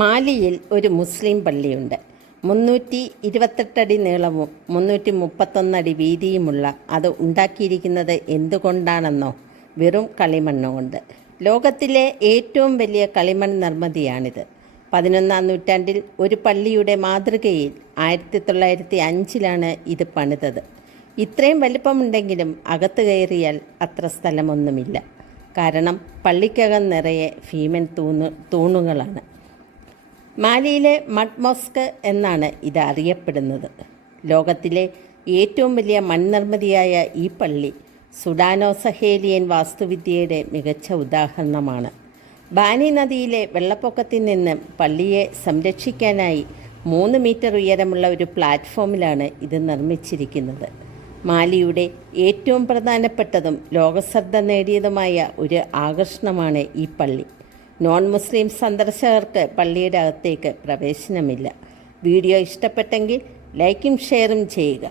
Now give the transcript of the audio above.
മാലിയിൽ ഒരു മുസ്ലിം പള്ളിയുണ്ട്. 328 അടി നീളവും 331 അടി വീതിയുമുള്ള അത് ഉണ്ടാക്കിയിരിക്കുന്നത് എന്തുകൊണ്ടാണെന്നോ? വെറും കളിമണ്ണുകൊണ്ട്. ലോകത്തിലെ ഏറ്റവും വലിയ കളിമൺ നിർമ്മിതിയാണിത്. 11-ാം നൂറ്റാണ്ടിൽ ഒരു പള്ളിയുടെ മാതൃകയിൽ 1905-ലാണ് ഇത് പണിതത്. ഇത്രയും വലിപ്പമുണ്ടെങ്കിലും അകത്ത് കയറിയാൽ അത്ര സ്ഥലമൊന്നുമില്ല. കാരണം പള്ളിക്കകം നിറയെ ഭീമൻ തൂണുകളാണ്. മാലിയിലെ മഡ് മോസ്ക് എന്നാണ് ഇത് അറിയപ്പെടുന്നത്. ലോകത്തിലെ ഏറ്റവും വലിയ മൺനിർമ്മിതിയായ ഈ പള്ളി സുഡാനോ സഹേലിയൻ വാസ്തുവിദ്യയുടെ മികച്ച ഉദാഹരണമാണ്. ബാനി നദിയിലെ വെള്ളപ്പൊക്കത്തിൽ നിന്ന് പള്ളിയെ സംരക്ഷിക്കാനായി 3 മീറ്റർ ഉയരമുള്ള ഒരു പ്ലാറ്റ്ഫോമിലാണ് ഇത് നിർമ്മിച്ചിരിക്കുന്നത്. മാലിയുടെ ഏറ്റവും പ്രധാനപ്പെട്ടതും ലോകശ്രദ്ധ നേടിയതുമായ ഒരു ആകർഷണമാണ് ഈ പള്ളി. നോൺ മുസ്ലിം സന്ദർശകർക്ക് പള്ളിയുടെ അകത്തേക്ക് പ്രവേശനമില്ല. വീഡിയോ ഇഷ്ടപ്പെട്ടെങ്കിൽ ലൈക്കും ഷെയറും ചെയ്യുക.